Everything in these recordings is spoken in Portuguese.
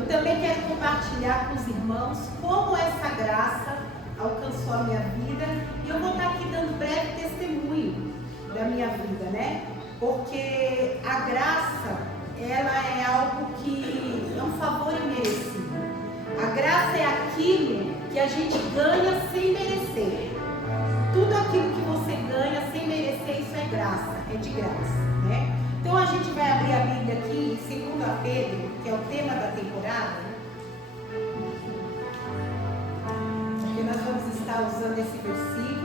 Eu também quero compartilhar com os irmãos como essa graça alcançou a minha vida. E eu vou estar aqui dando breve testemunho da minha vida, né? Porque a graça, ela é algo que é um favor imerecido. A graça é aquilo que a gente ganha sem merecer. Tudo aquilo que você ganha sem merecer, isso é graça, é de graça, né? Então a gente vai abrir a Bíblia aqui em 2 Pedro, que é o tema da temporada. Porque nós vamos estar usando esse versículo.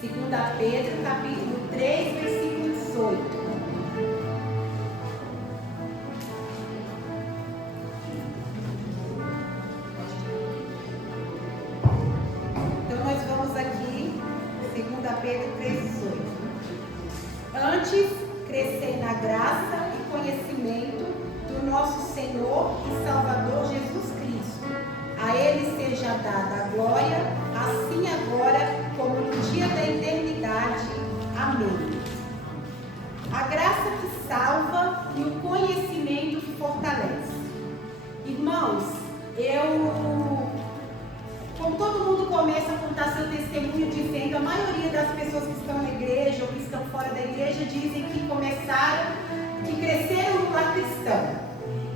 2 Pedro, capítulo 3, versículo 18. Pedro 3,18. Antes, crescer na graça e conhecimento do nosso Senhor e Salvador Jesus Cristo. A Ele seja dada a glória, assim agora como no dia da eternidade. Amém. A graça que salva e o conhecimento que fortalece. Irmãos, como todo mundo começa a contar seu testemunho dizendo, a maioria das pessoas que estão na igreja ou que estão fora da igreja dizem que começaram, que cresceram no lar cristão.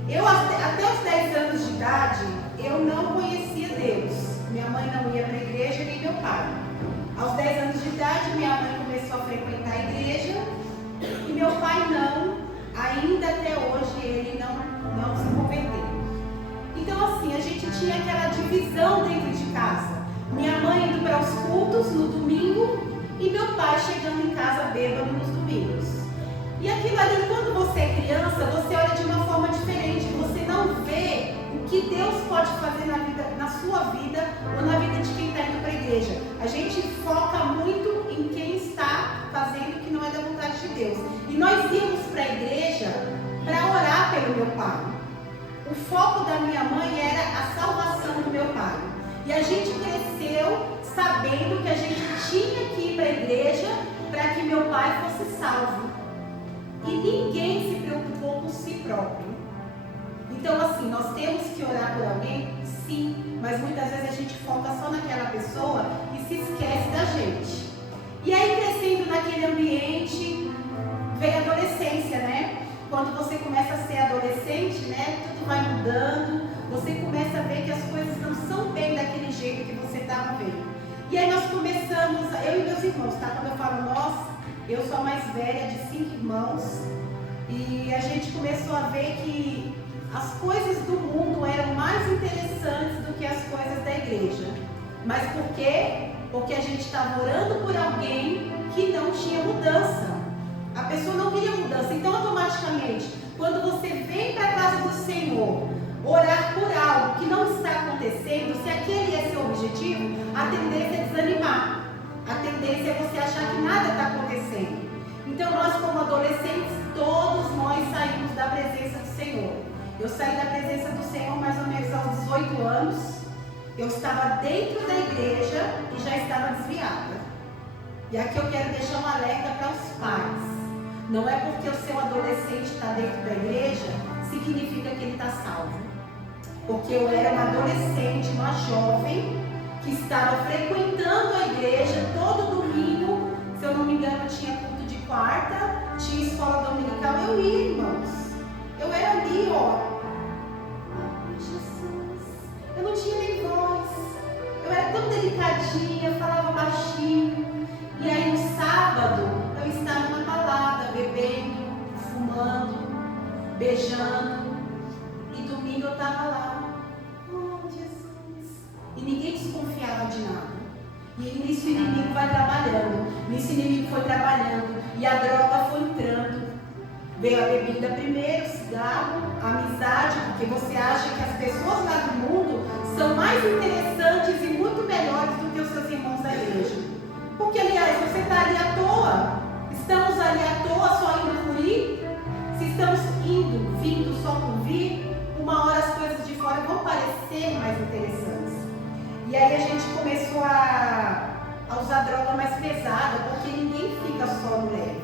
Eu até os 10 anos de idade, eu não conhecia Deus. Minha mãe não ia para a igreja, nem meu pai. Aos 10 anos de idade, minha mãe começou a frequentar a igreja e meu pai não, ainda até hoje ele não se converteu. Então assim, a gente tinha aquela divisão dentro de casa. Minha mãe indo para os cultos no domingo e meu pai chegando em casa bêbado nos domingos. E aquilo ali, quando você é criança, você olha de uma forma diferente. Você não vê o que Deus pode fazer na sua vida ou na vida de quem está indo para a igreja. A gente foca muito em quem está fazendo o que não é da vontade de Deus. E nós íamos para a igreja para orar pelo meu pai. O foco da minha mãe era a salvação do meu pai. E a gente cresceu sabendo que a gente tinha que ir para a igreja para que meu pai fosse salvo. E ninguém se preocupou com si próprio. Então assim, nós temos que orar por alguém? Sim. Mas muitas vezes a gente foca só naquela pessoa e se esquece da gente. E aí crescendo naquele ambiente, veio a adolescência, né? Quando você começa a ser adolescente, né, tudo vai mudando, você começa a ver que as coisas não são bem daquele jeito que você estava vendo. E aí nós começamos, eu e meus irmãos, tá? Quando eu falo nós, eu sou a mais velha de 5 irmãos, e a gente começou a ver que as coisas do mundo eram mais interessantes do que as coisas da igreja. Mas por quê? Porque a gente estava orando por alguém que não tinha mudança. A pessoa não queria mudança. Então, automaticamente, quando você vem para a casa do Senhor, orar por algo que não está acontecendo, se aquele é seu objetivo, a tendência é desanimar. A tendência é você achar que nada está acontecendo. Então, nós como adolescentes, todos nós saímos da presença do Senhor. Eu saí da presença do Senhor mais ou menos aos 18 anos. Eu estava dentro da igreja e já estava desviada. E aqui eu quero deixar um alerta para os pais. Não é porque o seu adolescente está dentro da igreja, significa que ele está salvo. Porque eu era uma adolescente, uma jovem, que estava frequentando a igreja todo domingo. Se eu não me engano, tinha culto de quarta, tinha escola dominical. Eu ia, irmãos. Eu era ali, ó. Ai, Jesus. Eu não tinha nem voz. Eu era tão delicadinha, falava baixinho. E aí no sábado, eu estava numa balada, bebendo, fumando, beijando. E domingo eu estava lá. Oh, Jesus. E ninguém desconfiava de nada. E nisso o inimigo vai trabalhando. Nisso o inimigo foi trabalhando. E a droga foi entrando. Veio a bebida primeiro, o cigarro, a amizade. Porque você acha que as pessoas lá do mundo são mais interessantes e muito melhores do que os seus irmãos da igreja. Porque, aliás, você está ali à toa. Estamos ali à toa só indo por ir. Se estamos vindo só por vir, uma hora as coisas de fora vão parecer mais interessantes. E aí a gente começou a usar droga mais pesada, porque ninguém fica só no leve.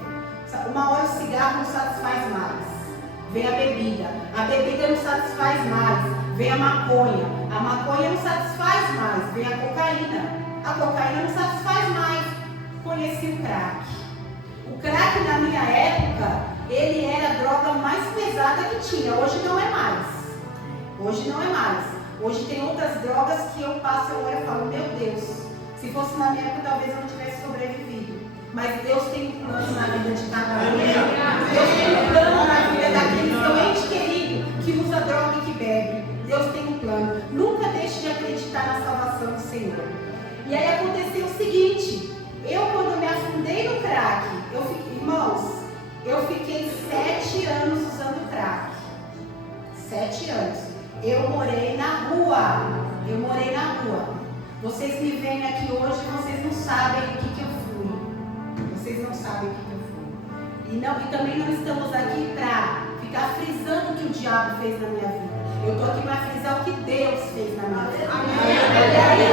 Uma hora o cigarro não satisfaz mais. Vem a bebida. A bebida não satisfaz mais, vem a maconha não satisfaz mais, vem a cocaína não satisfaz mais. Conheci o crack. O crack na minha época, ele era a droga mais pesada que tinha. Hoje não é mais. Hoje tem outras drogas que eu passo, eu olho e falo, meu Deus, se fosse na minha época talvez eu não tivesse sobrevivido. Mas Deus tem um plano na vida de cada um. Deus tem um plano na vida daquele seu ente querido que usa droga e que bebe. Deus tem um plano. Nunca deixe de acreditar na salvação do Senhor. E aí aconteceu o seguinte, quando me afundei no crack, irmãos, eu fiquei 7 anos usando crack. 7 anos. Eu morei na rua. Vocês me veem aqui hoje, vocês não sabem o que eu fui. Vocês não sabem o que eu fui. E também não estamos aqui para ficar frisando o que o diabo fez na minha vida. Eu estou aqui para frisar o que Deus fez na minha vida. E aí,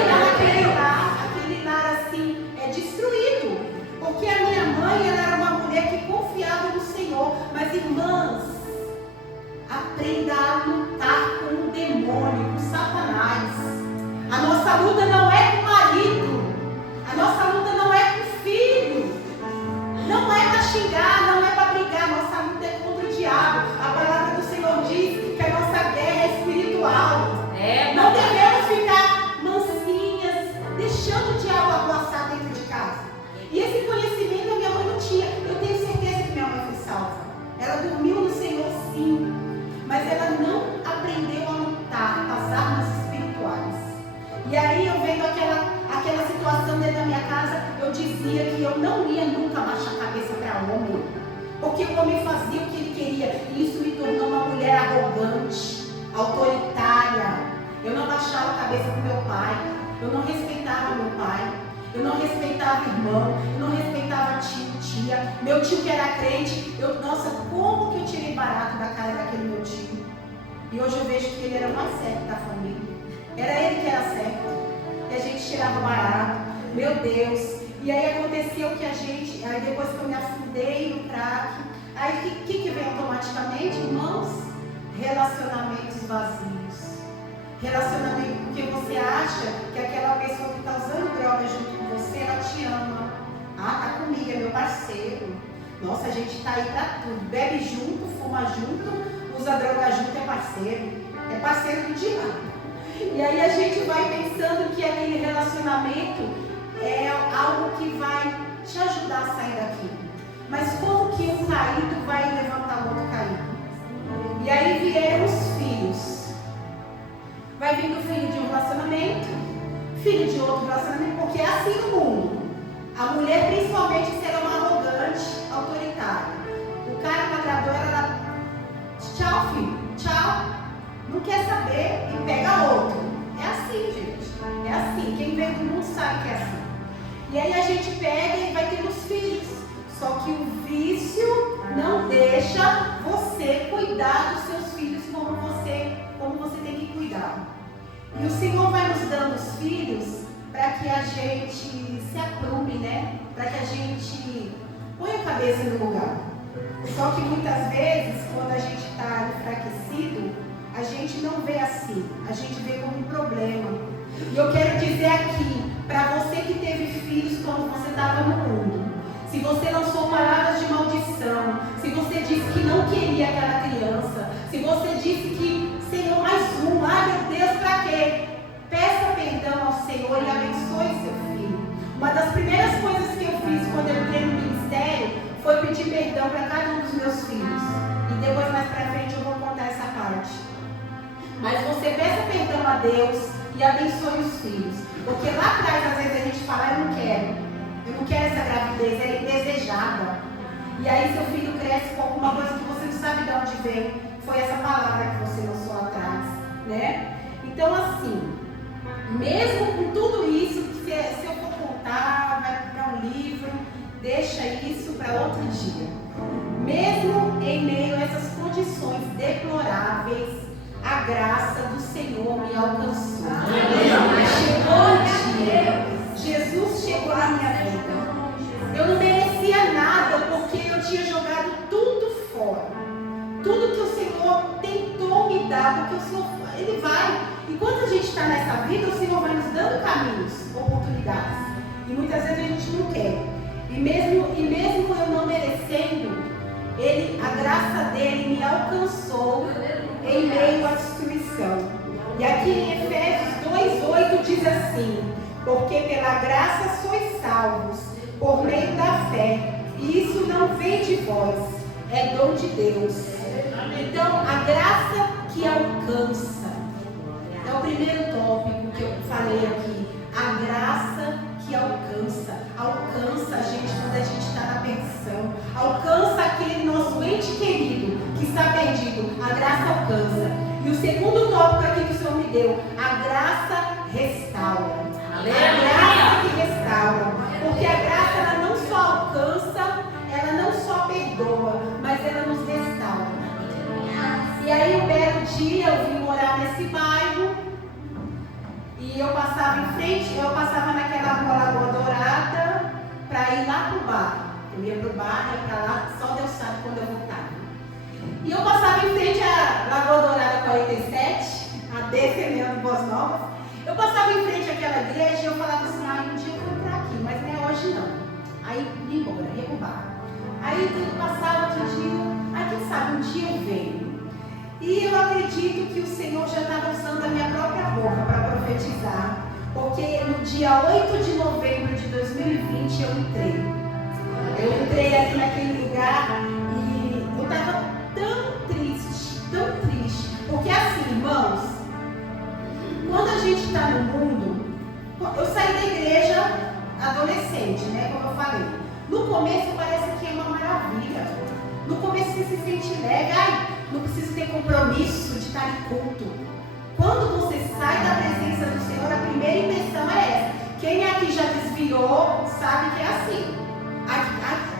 aquele lar assim, é destruído. Porque a minha mãe, ela era uma mulher que confiava no Senhor. Mas, irmãs, aprenda a lutar com o demônio, com Satanás. A nossa luta não é com o marido. A nossa luta não é com o filho. Não é para xingar, não é para brigar. A nossa luta é contra o diabo. A palavra do Senhor diz que a nossa guerra é espiritual. Não devemos ficar mansinhas, deixando o diabo abraçar dentro de casa. E esse conhecimento a minha mãe não tinha. Eu tenho certeza que minha mãe foi salva. Ela dormiu no Senhor, sim. Mas ela não aprendeu a lutar com as armas espirituais. E aí eu vendo aquela situação dentro da minha casa, eu dizia que eu não ia nunca baixar a cabeça para homem. Porque o homem fazia o que ele queria. E isso me tornou uma mulher arrogante, autoritária. Eu não baixava a cabeça para o meu pai. Eu não respeitava meu pai. Eu não respeitava irmão. Eu não respeitava tio, tia. Meu tio que era crente. Nossa, como que eu tirei barato da cara daquele meu tio? E hoje eu vejo que ele era o mais certo da família. Era ele que era certo. E a gente tirava barato. Meu Deus. E aí aconteceu que aí depois que eu me afundei no crack, aí o que vem automaticamente, irmãos? Relacionamentos vazios. Relacionamento, porque você acha que aquela pessoa que está usando droga junto com você, ela te ama. Tá comigo, é meu parceiro. Nossa, a gente tá aí pra tudo. Bebe junto, fuma junto, usa droga junto, é parceiro. É parceiro do diabo. E aí a gente vai pensando que aquele relacionamento é algo que vai te ajudar a sair daquilo. Mas como que um caído vai levantar o outro caído? E aí vieram os filhos. Vai vindo filho de um relacionamento, filho de outro relacionamento, porque é assim no mundo. A mulher, principalmente, será uma arrogante, autoritária. O cara não agradou ela, tchau filho, tchau, não quer saber e pega outro. É assim, gente. É assim. Quem vem do mundo sabe que é assim. E aí a gente pega e vai ter os filhos. Só que o vício não deixa você cuidar dos seus filhos como você tem que cuidar. E o Senhor vai nos dando os filhos para que a gente se aprume, né? Para que a gente ponha a cabeça no lugar. Só que muitas vezes, quando a gente está enfraquecido, a gente não vê assim, a gente vê como um problema. E eu quero dizer aqui, para você que teve filhos quando você estava no mundo, se você lançou palavras de maldição, se você disse que não queria aquela criança, se você disse que, Senhor, mais um, ai meu Deus, para quê? Peça perdão ao Senhor e abençoe seu filho. Uma das primeiras coisas que eu fiz quando eu entrei no ministério foi pedir perdão para cada um dos meus filhos. E depois, mais para frente, eu vou contar essa parte. Mas você peça perdão a Deus e abençoe os filhos. Porque lá atrás, às vezes, a gente fala, eu não quero essa gravidez, ela é indesejada. E aí seu filho cresce com alguma coisa que você não sabe de onde veio. Foi essa palavra que você lançou atrás, né? Então, assim, mesmo com tudo isso, se eu for contar, vai para um livro, deixa isso para outro dia. Mesmo em meio a essas condições deploráveis, a graça do Senhor me alcançou. Chegou o dia. Jesus chegou na minha vida. Eu não merecia nada porque eu tinha jogado tudo fora. Tudo que o Senhor tem mudar, porque o Senhor, Ele vai. Enquanto a gente está nessa vida, o Senhor vai nos dando caminhos, oportunidades. E muitas vezes a gente não quer. E mesmo eu não merecendo, a graça dele me alcançou em meio à destruição. E aqui em Efésios 2:8 diz assim: porque pela graça sois salvos, por meio da fé. E isso não vem de vós, é dom de Deus. Então, a graça que alcança. É o primeiro tópico que eu falei aqui. A graça que alcança. Alcança a gente quando a gente está na perdição. Alcança aquele nosso ente querido que está perdido. A graça alcança. E o segundo tópico aqui que o Senhor me deu. A graça restaura. A graça que restaura. Porque a graça ela não só alcança, ela não só perdoa, mas ela nos restaura. E aí um belo dia eu vim morar nesse bairro e eu passava naquela rua Lagoa Dourada para ir lá pro bar. Eu ia pro bar, ia para lá, só Deus sabe quando eu voltava. E eu passava em frente à Lagoa Dourada 47, a defendendo Boas Novas. Eu passava em frente àquela igreja e eu falava assim: um dia eu vou entrar aqui, mas não é hoje não. Aí ia embora, ia pro bar. Aí tudo passava, outro dia, quem sabe um dia eu venho. E eu acredito que o Senhor já estava usando a minha própria boca para profetizar. Porque no dia 8 de novembro de 2020 eu entrei. Eu entrei ali naquele lugar e eu estava tão triste, tão triste. Porque assim, irmãos, quando a gente está no mundo, eu saí da igreja adolescente, né? Como eu falei. No começo parece que é uma maravilha. No começo você se sente leve. Não precisa ter compromisso de estar em culto. Quando você sai da presença do Senhor, a primeira impressão é essa. Quem aqui já desviou sabe que é assim.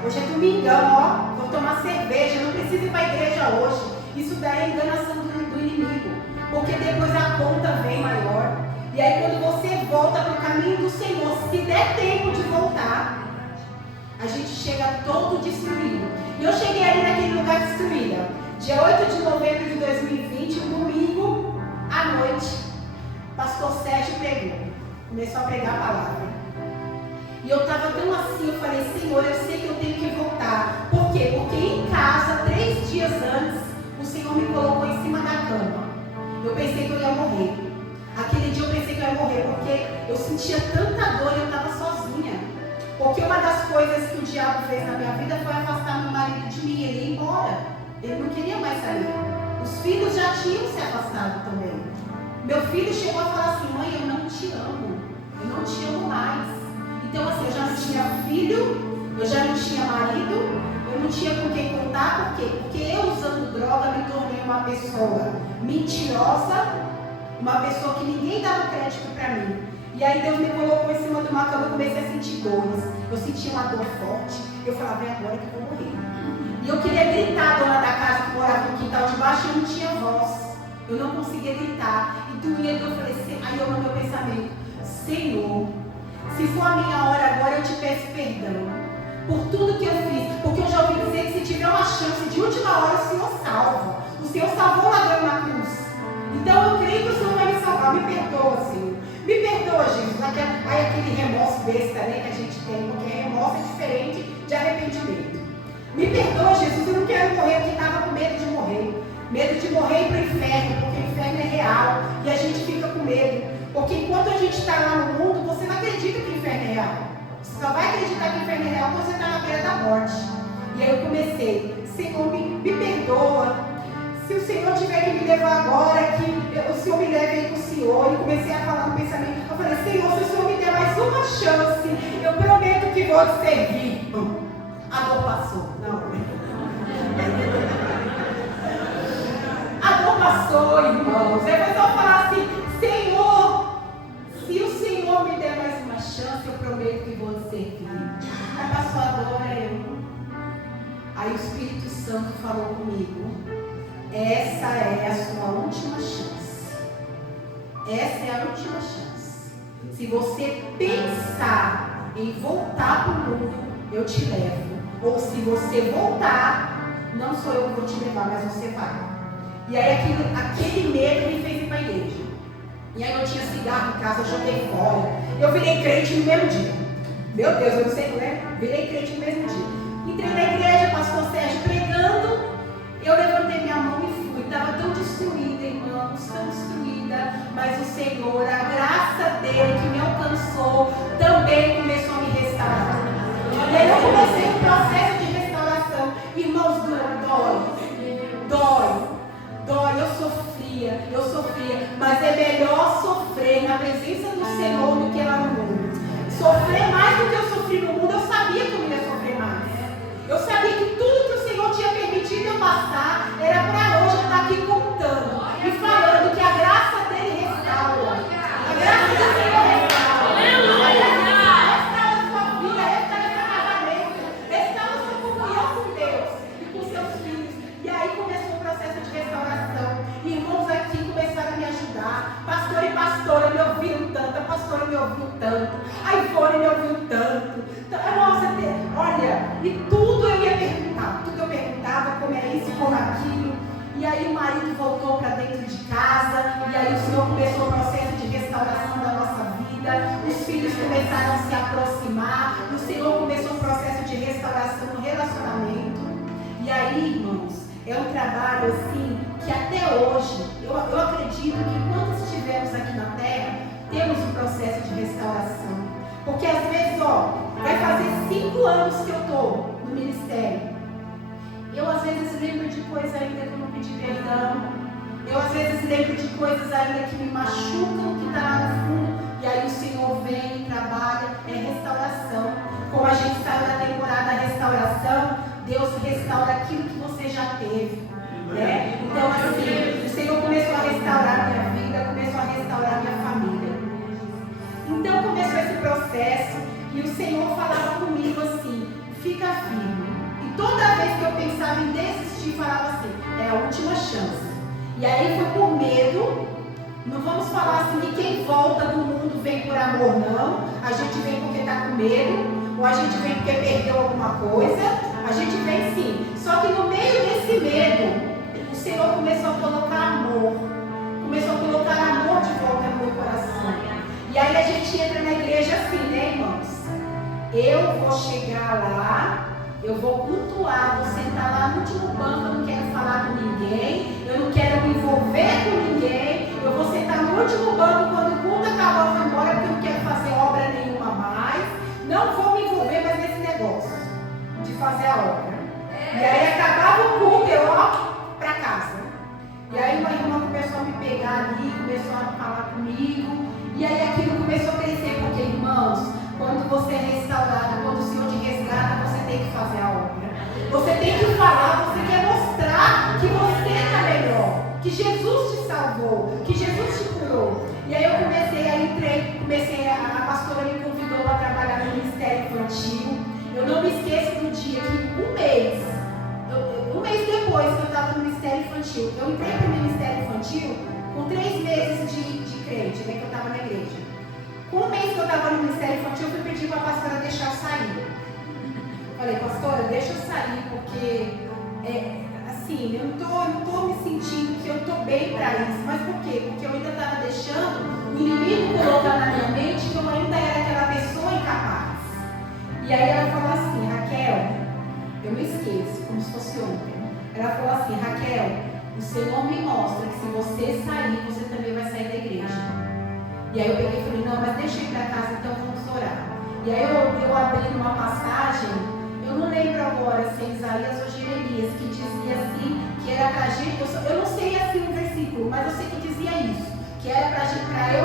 Hoje é domingão, vou tomar cerveja, não preciso ir para a igreja hoje. Isso daí é enganação do inimigo. Porque depois a conta vem maior. E aí quando você volta para o caminho do Senhor, se der tempo de voltar, a gente chega todo destruído. E eu cheguei ali naquele lugar destruído. Dia 8 de novembro de 2020, um domingo à noite, pastor Sérgio pregou. Começou a pregar a palavra. E eu estava tão assim, eu falei: Senhor, eu sei que eu tenho que voltar. Por quê? Porque em casa, 3 dias antes, o Senhor me colocou em cima da cama. Eu pensei que eu ia morrer. Aquele dia eu pensei que eu ia morrer, porque eu sentia tanta dor e eu estava sozinha. Porque uma das coisas que o diabo fez na minha vida foi afastar meu marido de mim. Ele ia embora. Ele não queria mais sair. Os filhos já tinham se afastado também. Meu filho chegou a falar assim: mãe, eu não te amo. Eu não te amo mais. Então assim, eu já não tinha filho, eu já não tinha marido, eu não tinha com quem contar. Por quê? Porque eu usando droga me tornei uma pessoa mentirosa, uma pessoa que ninguém dava crédito para mim. E aí Deus me colocou em cima de uma cama, eu comecei a sentir dores. Eu sentia uma dor forte. Eu falava: é agora que eu vou morrer. E eu queria gritar a dona da casa que morava no quintal de baixo, e eu não tinha voz. Eu não conseguia gritar. E doía, eu falei assim, aí eu no meu pensamento: Senhor, se for a minha hora agora, eu te peço perdão por tudo que eu fiz. Porque eu já ouvi dizer que se tiver uma chance de última hora, o Senhor salva. O Senhor salvou o ladrão na cruz. Então eu creio que o Senhor vai me salvar. Me perdoa, Senhor. Me perdoa, Jesus. Aí aquele remorso besta, né, que a gente tem. Porque remorso é diferente de arrependimento. Me perdoa, Jesus, eu não quero morrer, porque estava com medo de morrer. Medo de morrer e ir para o inferno, porque o inferno é real. E a gente fica com medo. Porque enquanto a gente está lá no mundo, você não acredita que o inferno é real. Você só vai acreditar que o inferno é real quando você está na beira da morte. E aí eu comecei: Senhor, me perdoa. Se o Senhor tiver que me levar agora, que o Senhor me leve aí com o Senhor. E comecei a falar no pensamento. Eu falei: Senhor, se o Senhor me der mais uma chance, eu prometo que vou te servir. A dor passou. Não. A dor passou, irmãos. Depois eu vou falar assim: Senhor, se o Senhor me der mais uma chance, eu prometo que vou te servir. Aí passou a dor, eu. Aí o Espírito Santo falou comigo: essa é a sua última chance. Essa é a última chance. Se você pensar em voltar para o mundo, eu te levo. Ou se você voltar, não sou eu que vou te levar, mas você vai. E aí aquele medo me fez ir para a igreja. E aí eu tinha cigarro em casa, eu joguei fora. Eu virei crente no mesmo dia. Meu Deus, eu não sei, né? Virei crente no mesmo dia. Entrei na igreja, pastor Sérgio pregando. Eu levantei minha mão e fui. Estava tão destruída, irmãos, tão destruída. Mas o Senhor, a graça dele que me alcançou, também começou a me restaurar. E aí eu comecei um processo de restauração. Irmãos, dói, eu sofria, mas é melhor sofrer na presença do Senhor do que lá no mundo. Sofrer mais do que eu sofri no mundo, eu sabia que eu ia sofrer mais. Eu sabia que tudo que o Senhor tinha permitido eu passar era para hoje eu estar aqui contando e falando que a graça dele restaura. A graça do Senhor restaura. Restaura a sua vida, restaura seu casamento, restaura a sua comunhão com Deus e com seus filhos. E aí começou o processo de restauração. Irmãos aqui começaram a me ajudar. Pastor e pastora me ouviram tanto, a pastora me ouviu tanto, a Ivone me ouviu tanto. Nossa, olha, e tudo eu ia perguntar, tudo eu perguntava, como é isso, como aquilo. E aí o marido voltou para dentro de casa, e aí o Senhor começou o processo de restauração da nossa vida, os filhos começaram a se aproximar, o Senhor começou o processo de restauração no relacionamento. E aí, irmãos, é um trabalho assim, que até hoje, eu acredito que quando estivermos aqui na terra, temos um processo de restauração. Porque às vezes, vai fazer 5 anos que eu estou no ministério. Eu às vezes lembro de coisas ainda que eu não pedi perdão. Eu às vezes lembro de coisas ainda que me machucam, que está lá no fundo. E aí o Senhor vem e trabalha, é restauração. Como a gente saiu da temporada restauração, Deus restaura aquilo que você já teve. Né? Então assim, o Senhor começou a restaurar minha vida, começou a restaurar minha família. Então começou esse processo e o Senhor falava comigo assim, fica firme. E toda vez que eu pensava em desistir, falava assim, é a última chance. E aí foi por medo. Não vamos falar assim que quem volta do mundo vem por amor, não. A gente vem porque está com medo, ou a gente vem porque perdeu alguma coisa. A gente vem sim. Só que no meio desse medo, o Senhor começou a colocar amor. Começou a colocar amor de volta no meu coração. E aí a gente entra na igreja assim, né, irmãos? Eu vou chegar lá, eu vou cultuar, vou sentar lá no último banco, eu não quero falar com ninguém, eu não quero me envolver com ninguém, eu vou sentar no último banco quando o culto acabar, eu vou embora porque eu não quero fazer obra nenhuma mais, não vou me envolver mais nesse negócio de fazer a obra. E aí acabava o culto, eu para casa. E aí uma irmã começou a me pegar ali, começou a falar comigo, e aí aquilo começou a crescer, porque irmãos, quando você é restaurado, quando o Senhor te resgata, você tem que fazer a obra. Você tem que falar, você quer mostrar que você está melhor, que Jesus te salvou, que Jesus te curou. E aí eu comecei, a pastora me convidou para trabalhar no Ministério Infantil. Eu não me esqueço do dia que um mês depois que eu estava no Ministério Infantil, eu entrei para o Ministério Infantil com 3 meses de crente, né, que eu estava na igreja. Com um mês que eu estava no Ministério Infantil, eu fui pedir para a pastora deixar eu sair. Falei, pastora, deixa eu sair, porque assim, eu não estou me sentindo que eu estou bem para isso. Mas por quê? Porque eu ainda estava deixando o inimigo colocar na minha mente que eu ainda era aquela pessoa incapaz. E aí ela falou assim, Raquel, eu não esqueço, como se fosse ontem. Ela falou assim, Raquel, o Senhor me mostra que se você sair, você também vai sair da igreja. E aí eu peguei e falei, não, mas deixa eu ir para casa, então vamos orar. E aí eu abri uma passagem, eu não lembro agora se é Isaías ou Jeremias, que dizia assim, que era para a gente, eu não sei assim o versículo, mas eu sei que dizia isso, que era para eu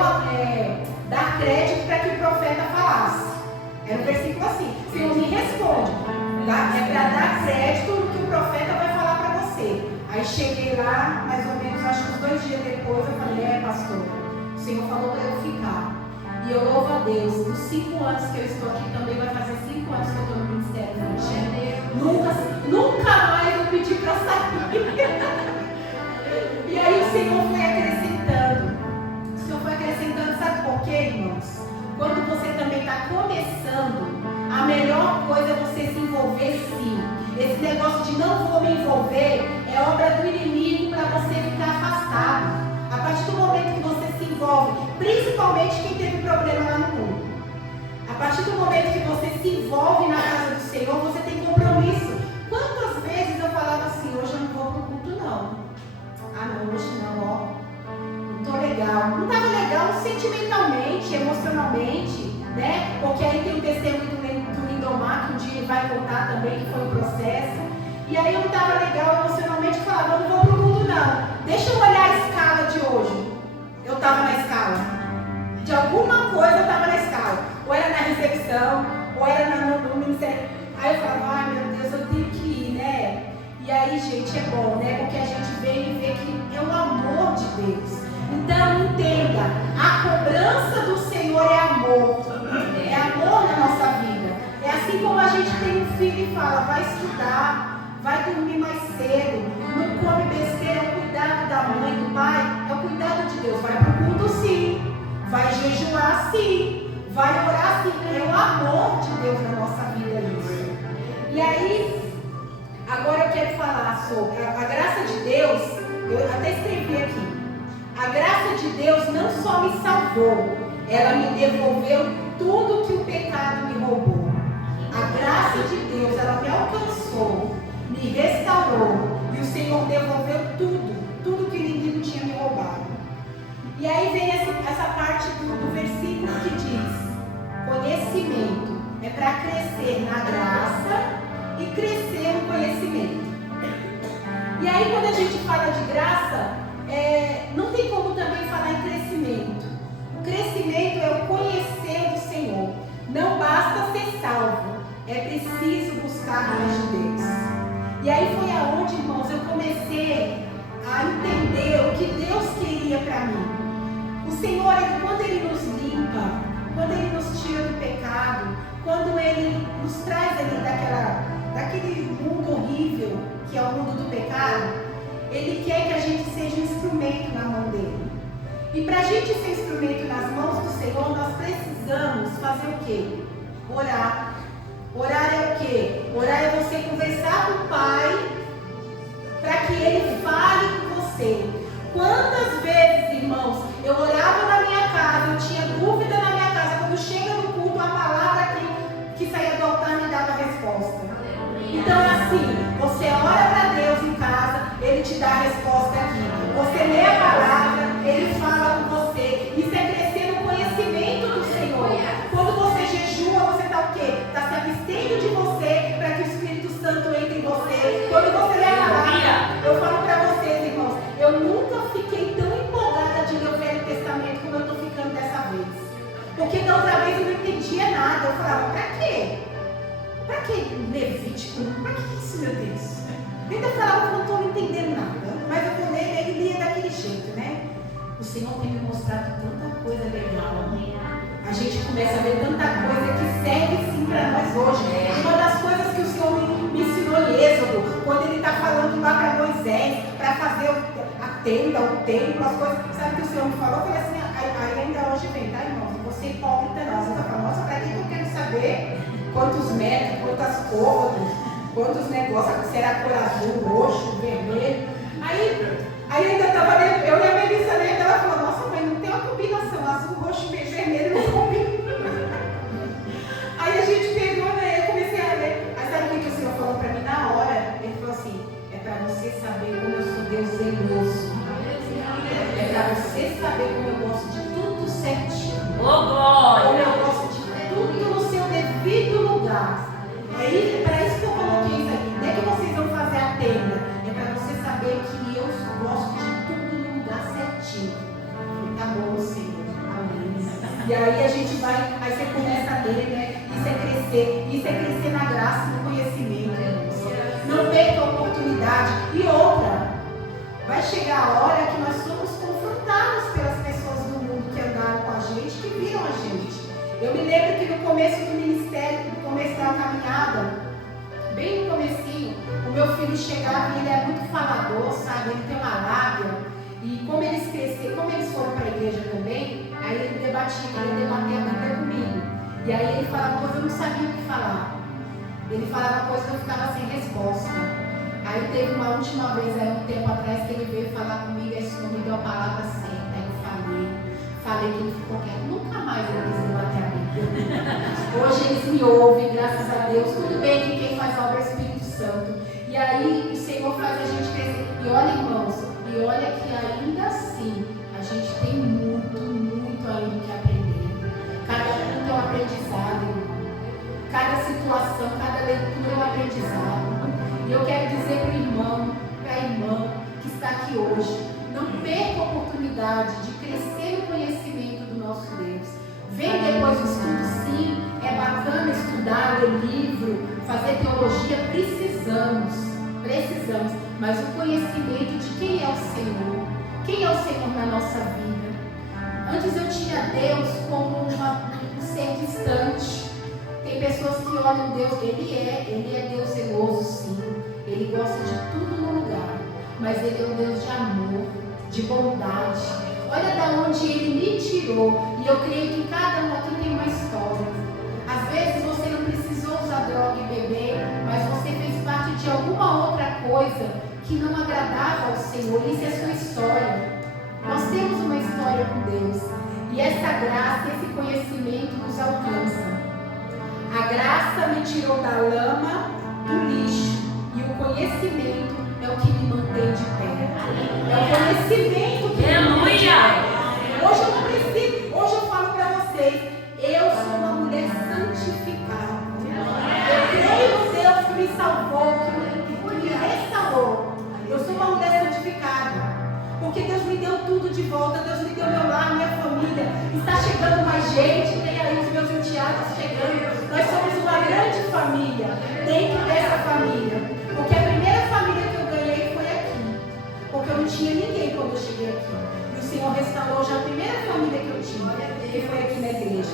dar crédito para que o profeta falasse. Era um versículo assim, Senhor me responde, é para dar crédito no que o profeta vai falar para você. Aí cheguei lá, mais ou menos, acho que uns 2 dias depois, eu falei, pastor, o Senhor falou para eu ficar. E eu louvo a Deus, nos 5 anos que eu estou aqui, também vai fazer 5 anos que eu estou no Ministério Infantil. Nunca mais eu pedi para sair. E aí o Senhor foi acrescentando. O Senhor foi acrescentando, sabe por quê, irmãos? Quando você também está começando, a melhor coisa é você se envolver sim. Esse negócio de não vou me envolver é obra do inimigo para você ficar tem problema lá no mundo. A partir do momento que você se envolve na casa do Senhor, você tem compromisso. Quantas vezes eu falava assim, hoje eu não vou pro culto não. Ah não, hoje não, ó. Não tô legal. Não estava legal sentimentalmente, emocionalmente, né? Porque aí tem o testemunho do Lindomar, que um dia ele vai contar também, que foi um processo. E aí eu não estava legal emocionalmente, eu falava, eu não vou pro culto não. Deixa eu olhar a escala de hoje. Eu estava na escala. De alguma coisa eu estava na escala. Ou era na recepção, ou era no ministério. Aí eu falava, ai meu Deus, eu tenho que ir, né? E aí, gente, é bom, né? Porque a gente vem e vê que é o amor de Deus. Então, entenda, a cobrança do Senhor é amor. É amor na nossa vida. É assim como a gente tem um filho e fala, vai estudar, vai dormir mais cedo, não come besteira, é o cuidado da mãe, do pai, é o cuidado de Deus. Vai para o culto sim, vai jejuar sim, vai orar sim. É o amor de Deus na nossa vida isso. E aí, agora eu quero falar sobre a graça de Deus. Eu até escrevi aqui. A graça de Deus não só me salvou, ela me devolveu tudo que o pecado me roubou. A graça de Deus, ela me alcançou, me restaurou, e o Senhor devolveu tudo que o inimigo tinha me roubado. E aí vem essa parte do versículo que diz: conhecimento é para crescer na graça e crescer no conhecimento. E aí quando a gente fala de graça, não tem como também falar em crescimento. O crescimento é o conhecer do Senhor. Não basta ser salvo, é preciso buscar mais de Deus. E aí foi aonde, irmãos, eu comecei a entender o que Deus queria para mim. O Senhor, quando Ele nos limpa, quando Ele nos tira do pecado, quando Ele nos traz ali daquele mundo horrível que é o mundo do pecado, Ele quer que a gente seja um instrumento na mão dEle. E para a gente ser instrumento nas mãos do Senhor, nós precisamos fazer o quê? Orar. Orar é o quê? Orar é você conversar com o Pai para que Ele fale com você. Quantas vezes, irmãos, eu orava na minha casa, eu tinha dúvida na minha casa, quando chega no culto, a palavra que saía do altar me dava a resposta. Então é assim, você ora para Deus em casa, Ele te dá a resposta aqui. Você lê a palavra, Ele fala com você. Isso é crescer no conhecimento do Senhor. Quando você jejua, você está o quê? Está se abstendo de você para que o Espírito Santo entre em você. Quando você lê a palavra, eu falo para vocês, irmãos, eu nunca fiquei tão empolgada de ler o Velho Testamento como eu estou ficando dessa vez. Porque da outra vez eu não entendia nada. Eu falava, para quê? Para que Levítico? Para que isso, meu Deus? Eu ainda falava que não estou entendendo nada. Mas eu vou ler e lia daquele jeito, né? O Senhor tem me mostrado tanta coisa legal. A gente começa a ver tanta coisa que serve sim para nós hoje. Uma das coisas que o Senhor me ensinou em Êxodo, quando Ele está falando lá para Moisés, para fazer a tenda, o templo, as coisas. Sabe o que o Senhor me falou? Eu falei assim, aí ainda hoje vem, tá, irmãos? Você é hipócrita, não. Você está falando, nossa, para que eu quero saber quantos metros, quantas côvados, quantos negócios, se era cor azul, roxo, vermelho. Aí ainda estava lendo, eu e a Melissa lendo, ela falou, nossa mãe, não tem uma combinação, azul, roxo e vermelho não combina. Aí a gente pegou, né, eu comecei a ler. Aí sabe o que o Senhor falou para mim na hora? Ele falou assim, é para você saber como eu sou Deus zeloso. É para você saber como eu gosto de tudo certinho. Como eu gosto de tudo no seu devido lugar. É para isso que eu coloquei isso aí. Não é que vocês vão fazer a tenda. É para você saber que eu gosto de tudo no lugar certinho. Tá bom, Senhor. Amém. E aí a gente vai, aí você começa a ler, né? Isso é crescer na graça e no conhecimento. Não perca a oportunidade. E outra, vai chegar a hora que nós somos confrontados pelas pessoas do mundo que andaram com a gente, que viram a gente. Eu me lembro que no começo do ministério, no começo da caminhada, bem no comecinho, o meu filho chegava e ele é muito falador, sabe? Ele tem uma lábia. E como eles cresceram, como eles foram para a igreja também, aí ele debatia, queria debater a Bíblia comigo. E aí ele falava coisa, eu não sabia o que falar. Ele falava coisa que eu ficava sem resposta. Aí teve uma última vez, aí um tempo atrás, que ele veio falar comigo, aí o Senhor me deu a palavra certa. Aí eu falei que ele ficou quieto. Nunca mais mais eles não bater a Bíblia. Hoje eles me ouvem, graças a Deus. Tudo bem que quem faz obra é o Espírito Santo. E aí o Senhor faz a gente crescer. E olha, irmãos, e olha que ainda assim a gente tem muito ainda que aprender. Cada culto é um aprendizado, irmão. Cada situação, cada leitura é um aprendizado. E eu quero dizer para o irmão, para a irmã que está aqui hoje, não perca a oportunidade de crescer no conhecimento do nosso Deus. Vem depois do estudo, sim, é bacana estudar, ler livro, fazer teologia, precisamos, mas o conhecimento de quem é o Senhor, quem é o Senhor na nossa vida. Antes eu tinha Deus como um ser distante. Tem pessoas que olham Deus, Ele é Deus zeloso, sim, Ele gosta de tudo no lugar, mas Ele é um Deus de amor, de bondade. Olha da onde Ele me tirou, e eu creio que cada um aqui tem uma história. Às vezes você não precisou usar droga e beber, mas você fez parte de alguma outra coisa que não agradava ao Senhor. Isso é a sua história. Nós temos uma história com Deus, e essa graça, esse conhecimento nos alcança. A graça me tirou da lama, do lixo, e o conhecimento é o que me mantém de pé. É o conhecimento que me mantém de pé. Hoje eu não preciso, hoje eu falo para vocês, eu sou uma mulher santificada. Eu creio no Deus que me salvou, que me restaurou. Eu sou uma mulher santificada, porque Deus me deu tudo de volta, Deus me deu meu lar, minha família. Está chegando mais gente, tem aí os meus enteados chegando. Nós somos uma grande família dentro dessa família, porque a primeira família que eu ganhei foi aqui, porque eu não tinha ninguém quando eu cheguei aqui, e o Senhor restaurou já a primeira família que eu tinha, que foi aqui na igreja.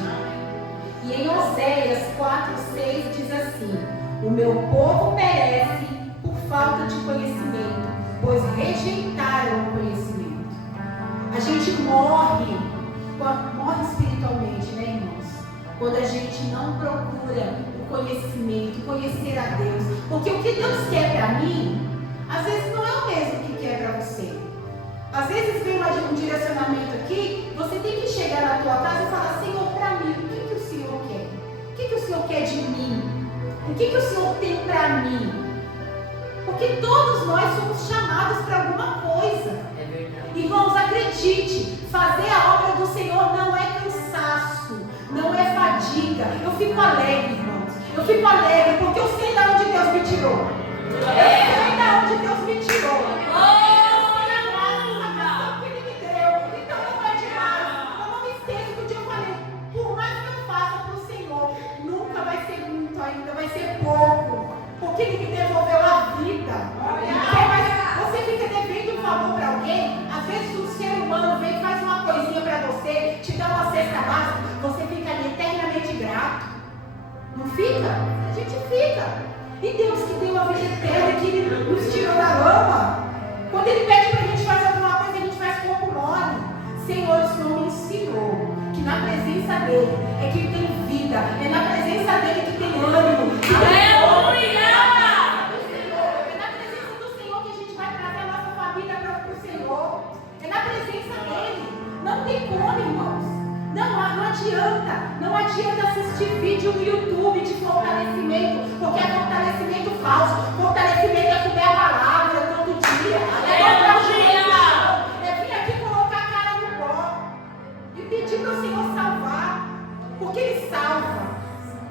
E em Oséias 4:6 diz assim: o meu povo perece por falta de conhecimento, pois rejeitaram o conhecimento. A gente morre espiritualmente, né, irmãos? Quando a gente não procura o conhecimento, conhecer a Deus. Porque o que Deus quer para mim, às vezes não é o mesmo que quer para você. Às vezes vem um direcionamento aqui, você tem que chegar na tua casa e falar: Senhor, para mim, o que o Senhor quer? O que o Senhor quer de mim? O que o Senhor tem para mim? Porque todos nós somos chamados para alguma coisa. É verdade. Irmãos, acredite, fazer a obra do Senhor não é cansaço, não é fadiga. Eu fico alegre, irmãos. Eu fico alegre porque eu sei de onde Deus me tirou. Eu sei de onde Deus me tirou. Eu sei a graça que Ele me deu. Então não é demais. Eu não me esqueço do dia eu falei: por mais que eu faça para o Senhor, nunca vai ser muito ainda, vai ser pouco. Porque Ele me devolveu a vida. Mas você fica devendo um favor para alguém. Às vezes um ser humano vem e faz uma coisinha para você, te dá uma cesta básica, você fica ali eternamente grato. Não fica? A gente fica. E Deus que deu a vida eterna, que Ele nos tirou da lama. Quando Ele pede para a gente fazer alguma coisa, a gente faz corpo mole. Senhor, o Senhor me ensinou que na presença dEle é que tem vida. É na presença dEle que tem ânimo. Que tem Não adianta assistir vídeo no YouTube de fortalecimento, porque é fortalecimento falso. Fortalecimento é comer a palavra todo dia. É vir aqui colocar a cara no pó e pedir para o Senhor salvar, porque Ele salva.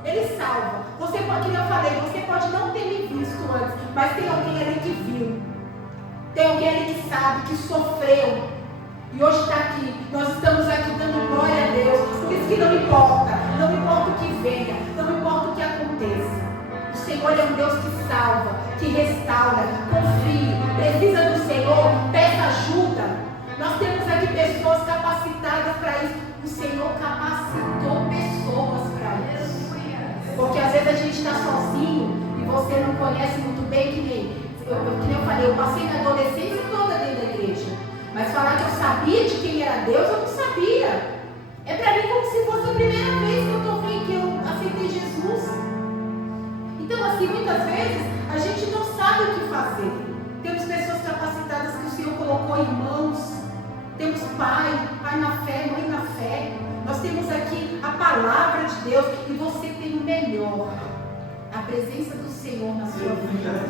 Ele salva. Você pode, como eu falei, você pode não ter me visto antes, mas tem alguém ali que viu. Tem alguém ali que sabe, que sofreu. E hoje está aqui, nós estamos aqui dando glória a Deus. Por isso que não importa o que venha, não importa o que aconteça. O Senhor é um Deus que salva, que restaura. Confie, precisa do Senhor, peça ajuda. Nós temos aqui pessoas capacitadas para isso. O Senhor capacitou pessoas para isso. Porque às vezes a gente está sozinho e você não conhece muito bem, que nem eu falei, eu passei na adolescência toda dentro da igreja. Mas falar que eu sabia de quem era Deus, eu não sabia. É para mim como se fosse a primeira vez que eu estou vendo, que eu aceitei Jesus. Então, assim, muitas vezes a gente não sabe o que fazer. Temos pessoas capacitadas que o Senhor colocou em mãos. Temos pai na fé, mãe na fé. Nós temos aqui palavra de Deus e você tem o melhor. A presença do Senhor na sua vida.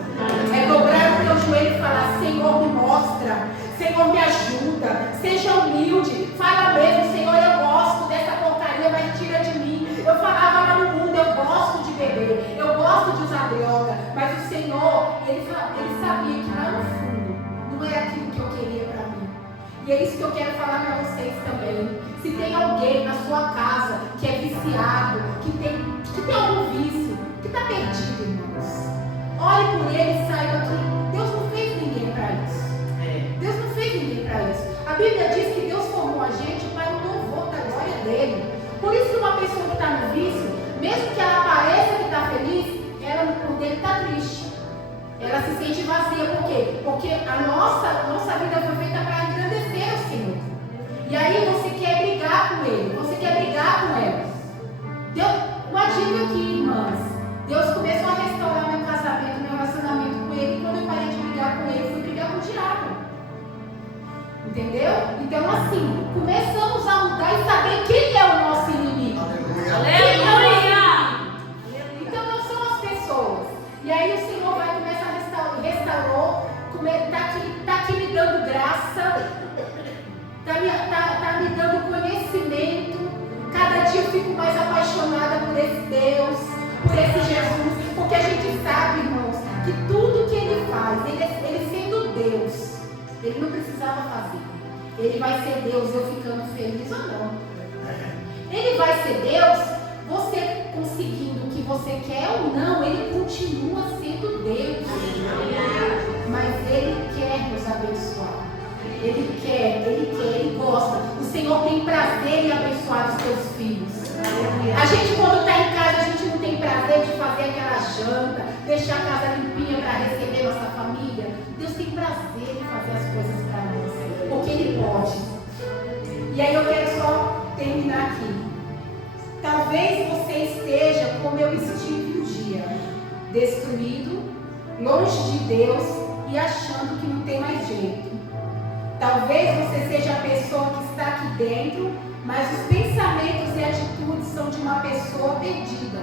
É dobrar o teu joelho e falar: Senhor, me mostra. Senhor, me ajuda. Seja humilde. Fala mesmo: Senhor, eu gosto dessa porcaria, mas tira de mim. Eu falava lá no mundo: eu gosto de beber, eu gosto de usar droga. Mas o Senhor, Ele sabia que lá no fundo não era aquilo que eu queria para mim. E é isso que eu quero falar para vocês também. Se tem alguém na sua casa que é viciado, que tem algum vício, que está perdido, irmãos, ore por ele e saiba que Deus não fez ninguém para isso. Deus não fez ninguém para isso. A Bíblia diz que Deus formou a gente para o louvor da glória dele. Por isso que uma pessoa que está no vício, mesmo que ela pareça que está feliz, ela por dentro está triste. Ela se sente vazia. Por quê? Porque a nossa vida foi feita para engrandecer o Senhor. E aí você quer brigar com ele, você quer brigar com ela. Uma dica aqui, irmãs. Deus começou a restaurar meu casamento, meu relacionamento com ele. E quando eu parei de brigar com ele, fui brigar com o diabo. Entendeu? Então assim, começamos a mudar e saber quem é o nosso inimigo. Aleluia! Então não são as pessoas. E aí o Senhor vai começar a restaurou, está aqui me dando graça, está me dando conhecimento. Cada dia eu fico mais apaixonada por esse Deus, por esse Jesus, porque a gente sabe, irmãos, que tudo que Ele faz, ele sendo Deus, Ele não precisava fazer. Ele vai ser Deus, eu ficando feliz ou não. Ele vai ser Deus, você conseguindo o que você quer ou não, Ele continua sendo Deus. Mas Ele quer nos abençoar. Ele quer, Ele gosta. O Senhor tem prazer em abençoar os teus filhos. A gente, quando está em casa, a gente não tem prazer de fazer aquela janta, deixar a casa limpinha para receber nossa família. Deus tem prazer em fazer as coisas para nós, porque Ele pode. E aí eu quero só terminar aqui. Talvez você esteja como eu estive um dia, destruído, longe de Deus e achando que não tem mais jeito. Talvez você seja a pessoa que está aqui dentro, mas os pensamentos e atitudes são de uma pessoa perdida.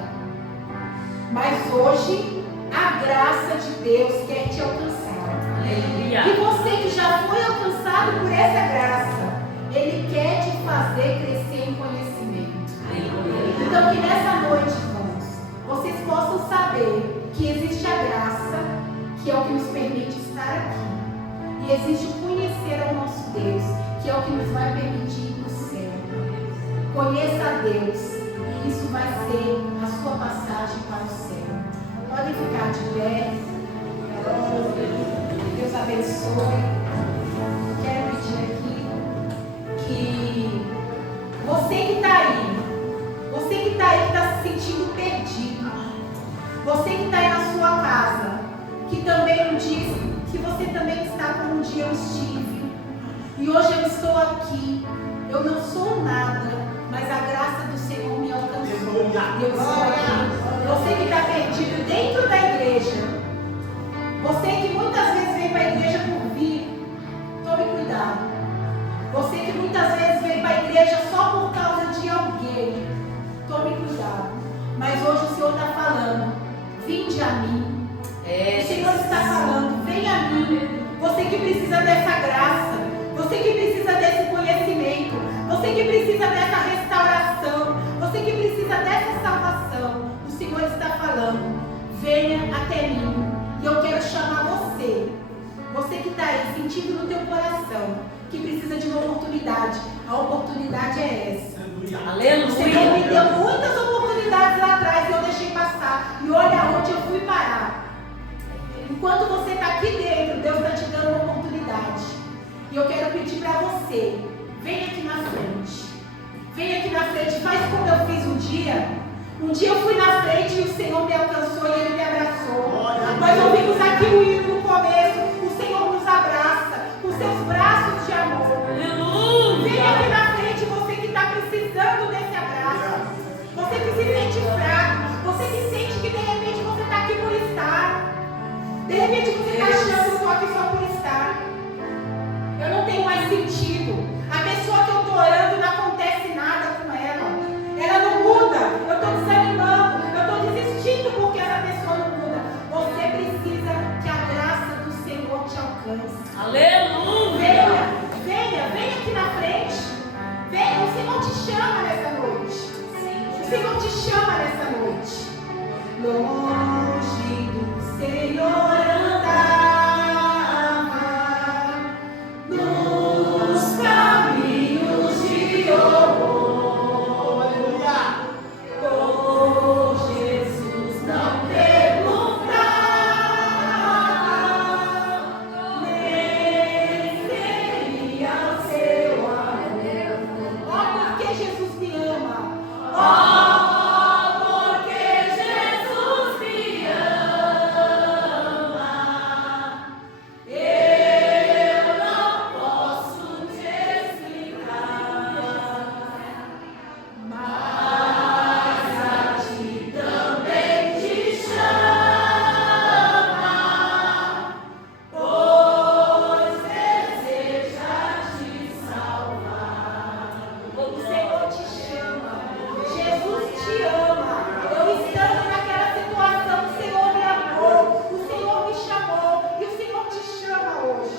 Mas hoje, a graça de Deus quer te alcançar. Aleluia. E você que já foi alcançado por essa graça, Ele quer te fazer crescer em conhecimento. Aleluia. Então que nessa noite, irmãos, vocês possam saber que existe a graça, que é o que nos permite estar aqui. E existe o conhecer ao nosso Deus, que é o que nos vai permitir ir para o céu. Conheça a Deus, e isso vai ser a sua passagem para o céu. Podem ficar de pé. Deus abençoe. Quero pedir aqui que você que está aí, que está se sentindo perdido, você que está aí na sua casa, que também diz que você também está como um dia eu estive, e hoje eu estou aqui, eu não sou nada, mas a graça do Senhor me alcançou, eu estou aqui. Você que está perdido dentro da igreja, você que muitas vezes vem para a igreja por vir, tome cuidado. Você que muitas vezes vem para a igreja só por causa de alguém, tome cuidado. Mas hoje o Senhor está falando, vinde a mim. O Senhor está falando, vem a mim. Você que precisa dessa graça, você que precisa desse conhecimento, você que precisa dessa restauração, você que precisa dessa salvação, o Senhor está falando, venha até mim. E eu quero chamar você que está aí sentindo no teu coração, que precisa de uma oportunidade. A oportunidade é essa. Aleluia. O Senhor me deu muitas oportunidades lá atrás e eu deixei passar. E olha onde eu fui parar. Enquanto você está aqui dentro, Deus está te dando uma oportunidade. E eu quero pedir para você, vem aqui na frente. Vem aqui na frente, faz como eu fiz um dia. Um dia eu fui na frente e o Senhor me alcançou e Ele me abraçou. Nós ouvimos aqui o hino no começo. O Senhor nos abraça com seus braços de amor. Vem aqui na frente, você que está precisando desse abraço. Você que se sente fraco. Você que sente que de repente você está aqui por estar. De repente você está achando que eu estou aqui só por estar. Eu não tenho mais sentido. A pessoa que eu estou orando não acontece nada com ela. Ela não muda. te chama nessa noite. Longe do Senhor andava, nos caminhos de horror. Com Jesus não perguntava, nem seria o seu amor. Ó, porque Jesus me ama. Ó, porque Jesus me ama. Eu não posso te explicar, mas a ti também te chama, pois deseja te salvar. O Senhor te chama, Jesus te ama. Eu estando naquela situação, o Senhor me amou, o Senhor me chamou e o Senhor te chama hoje.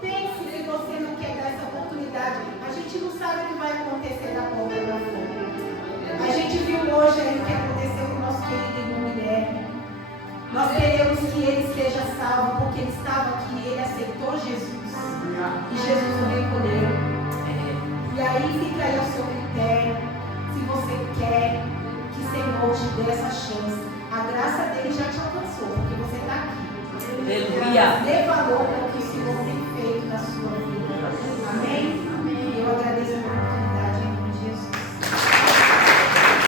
Pense se você não quer dar essa oportunidade. A gente não sabe o que vai acontecer na porta da fome. A gente viu hoje aí o que aconteceu com o nosso querido irmão Guilherme. Nós queremos que ele esteja salvo, porque ele estava aqui, ele aceitou Jesus. E Jesus o recolheu. E aí fica aí ao seu critério, se você quer que o Senhor te dê essa chance. A graça dele já te alcançou, porque você está aqui. Aleluia. Dê valor para o que o Senhor tem feito na sua vida.